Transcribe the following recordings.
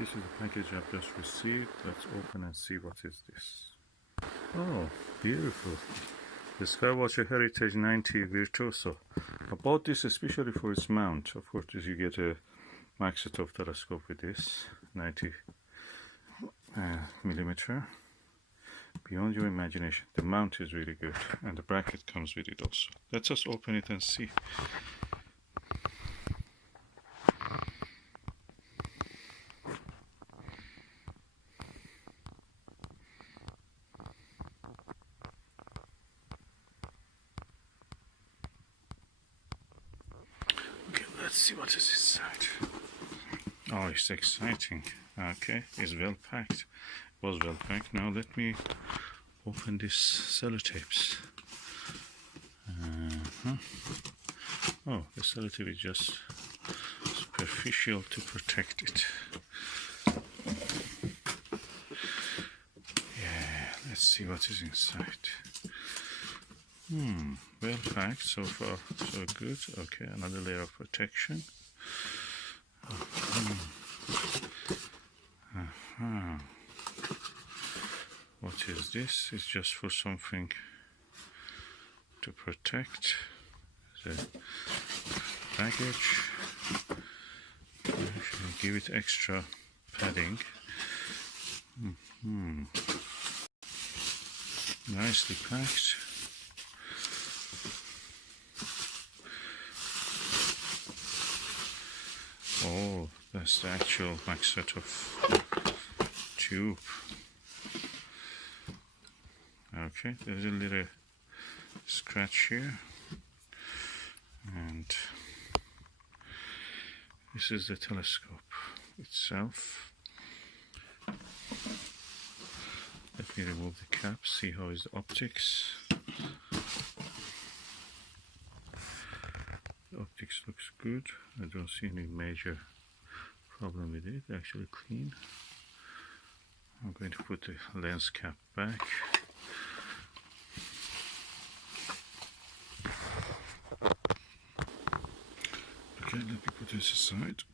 This is the package I've just received. Let's open and see what is this. Oh, beautiful. The Skywatcher Heritage 90 Virtuoso. I bought this especially for its mount. Of course, you get a Maksutov telescope with this 90 millimeter. Beyond your imagination. The mount is really good, and the bracket comes with it also. Let's just open it and see. Okay, let's see what is inside. Oh, it's exciting. Okay, it's well packed. It was well packed. Now let me open these sellotapes. Oh, the sellotape is just superficial to protect it. Yeah, let's see what is inside. Well packed so far, so good. Okay, another layer of protection. What is this? It's just for something to protect the baggage. Actually give it extra padding. Nicely packed. Oh, that's the actual Maksutov tube. Okay, there's a little scratch here, and this is the telescope itself. Let me remove the cap, see how is the optics. The optics looks good. I don't see any major problem with it. Actually clean. I'm going to put the lens cap back. Okay, let me put this aside.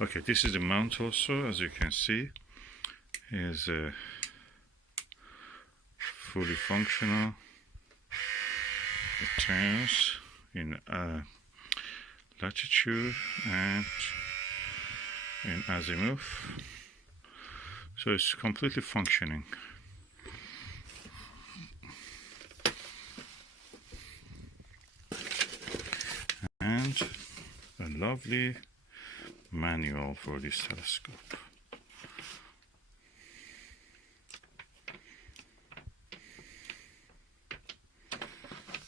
Okay, this is the mount also, as you can see, is fully functional. It turns in latitude and in azimuth, so it's completely functioning. And a lovely manual for this telescope.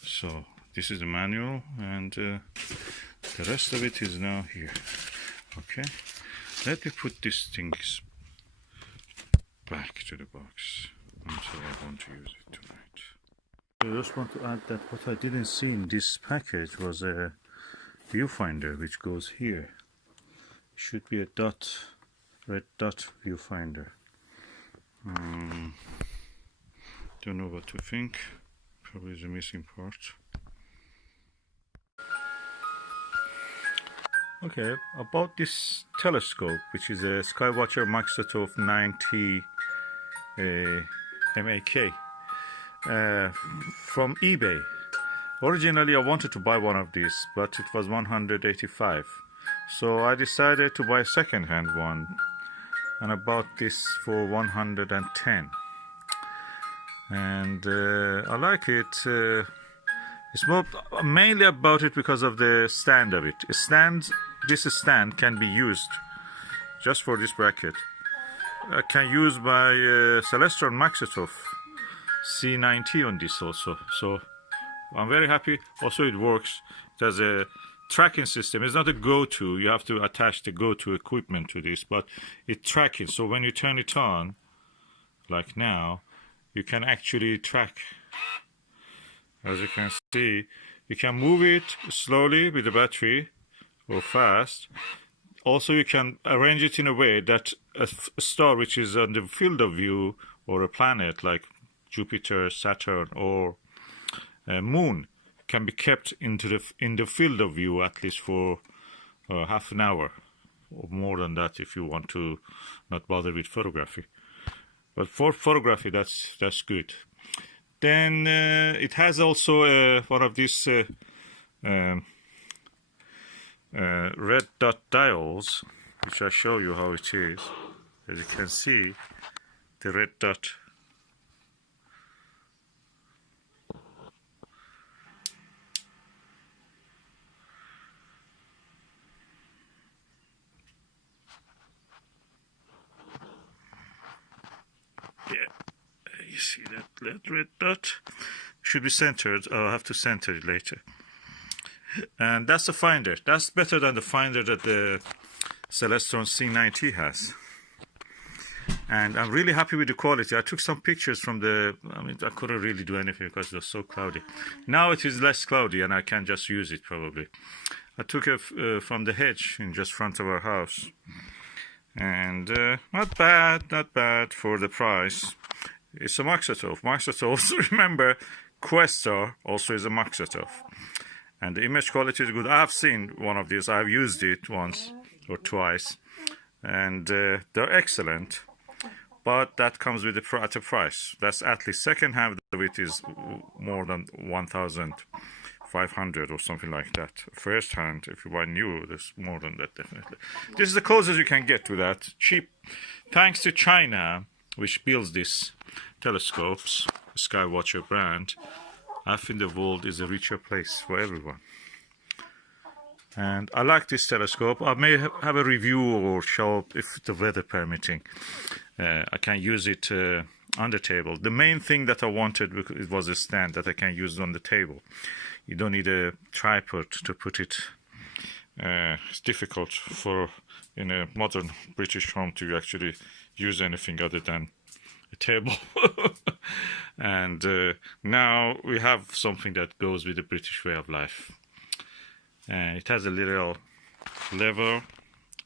So this is the manual, and the rest of it is now here. Okay, let me put these things back to the box until I want to use it tonight. I just want to add that what I didn't see in this package was a viewfinder which goes here. Should be a red dot viewfinder. Don't know what to think. Probably is a missing part. Okay, about this telescope, which is a Skywatcher Maksutov 90 MAK from eBay. Originally I wanted to buy one of these, but it was 185. So I decided to buy a second-hand one, and I bought this for 110. And I like it. It's mainly about it because of the stand of it. This stand can be used just for this bracket. I can use my Celestron Maksutov C90 on this also. So I'm very happy. Also, it works. It has a tracking system. It's not a go-to. You have to attach the go-to equipment to this, but it's tracking. So when you turn it on, like now, you can actually track. As you can see, You can move it slowly with the battery or fast. Also, you can arrange it in a way that a star which is on the field of view, or a planet like Jupiter, Saturn, or a moon, can be kept in the field of view at least for half an hour, or more than that if you want to not bother with photography. But for photography, that's good. Then it has also one of these red dot dials, which I show you how it is. As you can see, the red dot. Yeah, you see that red dot? Should be centered. I'll have to center it later. And that's the finder. That's better than the finder that the Celestron C90 has. And I'm really happy with the quality. I took some pictures from I couldn't really do anything because it was so cloudy. Now it is less cloudy and I can just use it probably. I took it from the hedge in just front of our house. And not bad for the price. It's a Maksutov. Maksutov, remember, Questar also is a Maksutov. And the image quality is good. I've seen one of these. I've used it once or twice. And they're excellent. But that comes with at a price. That's at least second hand of it is more than 1,500 or something like that. First hand, if you buy new, there's more than that definitely. This is the closest you can get to that. Cheap. Thanks to China, which builds these telescopes, Skywatcher brand, I think the world is a richer place for everyone. And I like this telescope. I may have a review or show if the weather permitting. I can use it on the table. The main thing that I wanted, because it was a stand that I can use on the table. You don't need a tripod to put it. It's difficult in a modern British home to actually use anything other than a table. And now we have something that goes with the British way of life. It has a little lever,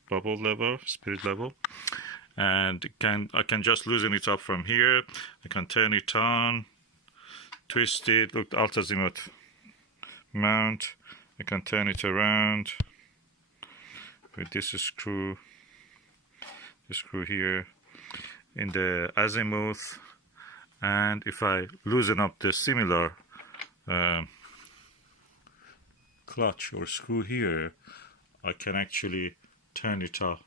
bubble lever, spirit level, and I can just loosen it up from here. I can turn it on, twist it, look, alt-azimuth mount. I can turn it around with this screw here in the azimuth, and if I loosen up the similar clutch or screw here, I can actually turn it up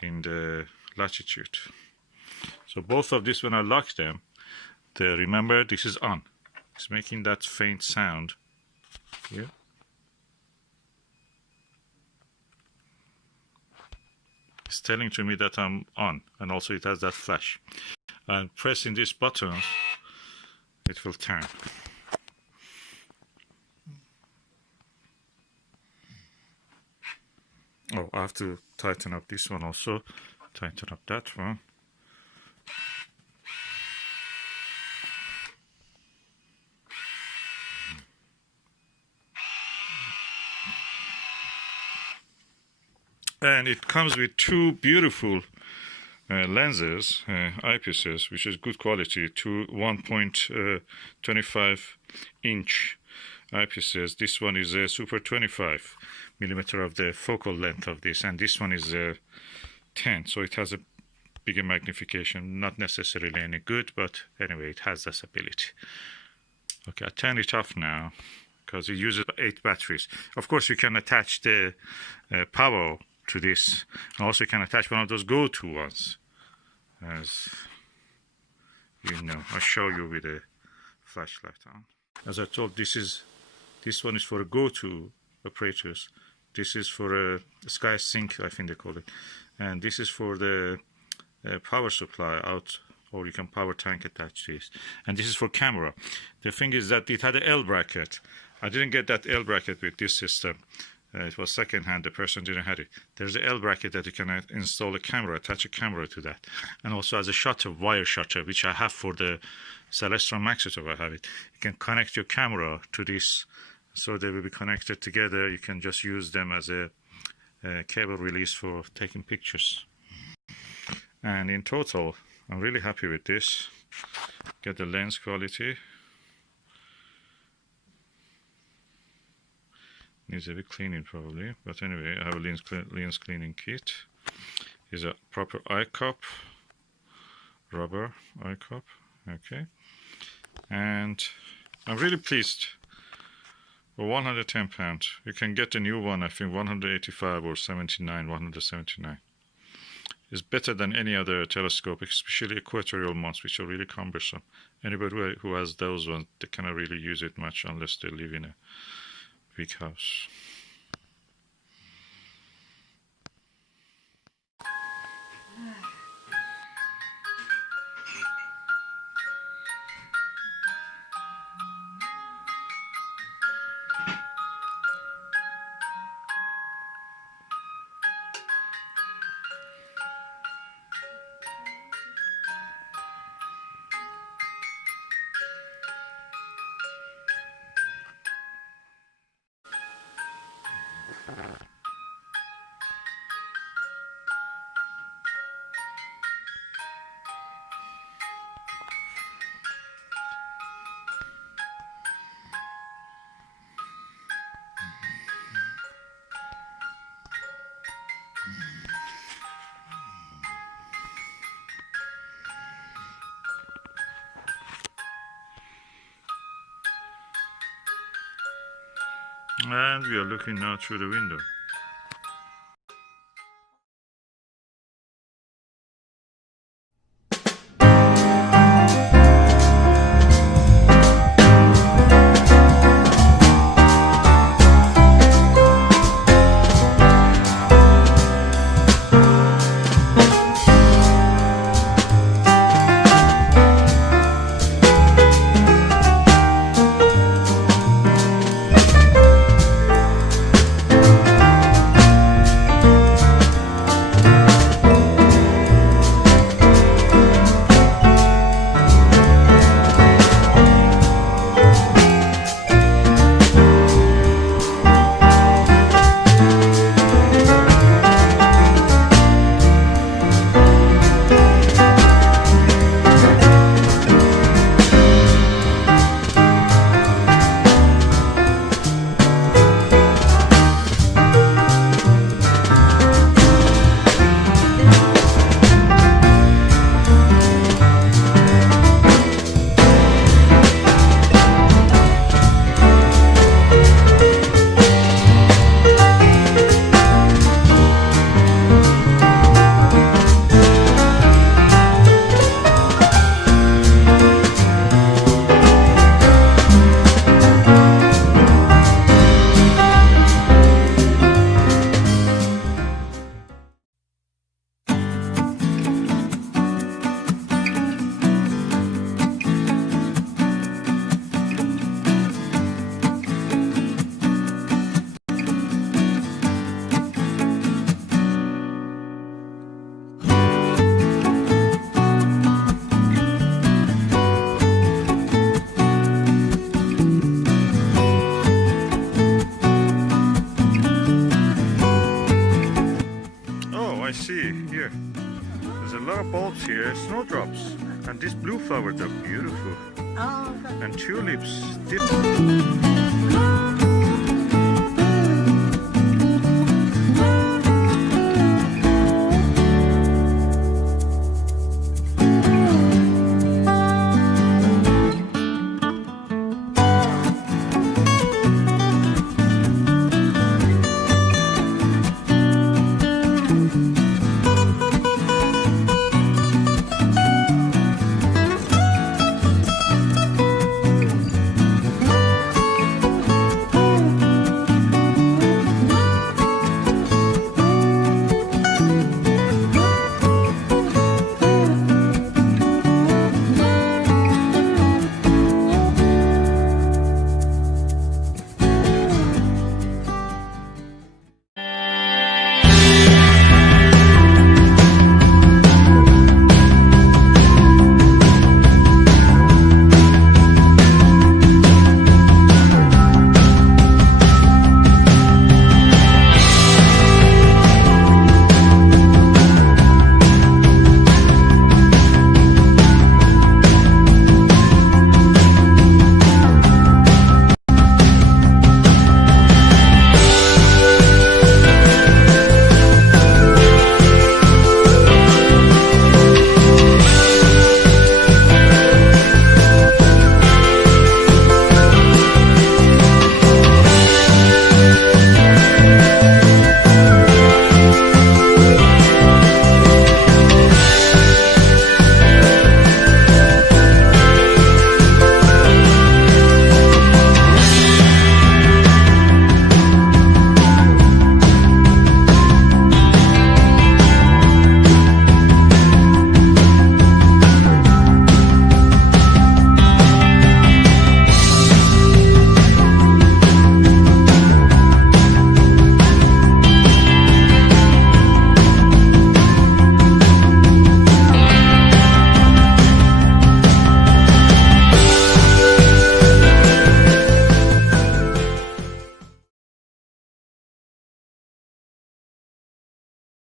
in the latitude. So both of these, when I lock them, remember this is on. It's making that faint sound here. It's telling to me that I'm on, and also it has that flash. And pressing this button, it will turn. Oh, I have to tighten up this one also. Tighten up that one. And it comes with two beautiful lenses, eyepieces, which is good quality, two 1.25 inch eyepieces. This one is a super 25 millimeter of the focal length of this, and this one is 10, so it has a bigger magnification. Not necessarily any good, but anyway, it has this ability. Okay, I turn it off now because it uses 8 batteries. Of course, you can attach the power to this, and also you can attach one of those go-to ones, as you know. I'll show you with a flashlight on. As I told, this one is for a go-to operators. This is for a Sky Sync, I think they call it, and this is for the power supply out, or you can power tank attach this, and this is for camera. The thing is that it had an L bracket. I didn't get that L bracket with this system. It was second hand, the person didn't have it. There's an L bracket that you can install a camera, attach a camera to that. And also as a shutter, wire shutter, which I have for the Celestron Maksutov, I have it. You can connect your camera to this so they will be connected together. You can just use them as a cable release for taking pictures. And in total, I'm really happy with this. Get the lens quality. Needs a bit cleaning probably, but anyway, I have a lens cleaning kit. Is a proper eye cup, rubber eye cup. Okay, and I'm really pleased. For £110, you can get a new one. I think 185 or 79, 179. Is better than any other telescope, especially equatorial ones, which are really cumbersome. Anybody who has those ones, they cannot really use it much unless they live in a big house. And we are looking now through the window. Here, there's a lot of bulbs here, snowdrops, and these blue flowers are beautiful. Oh, and tulips.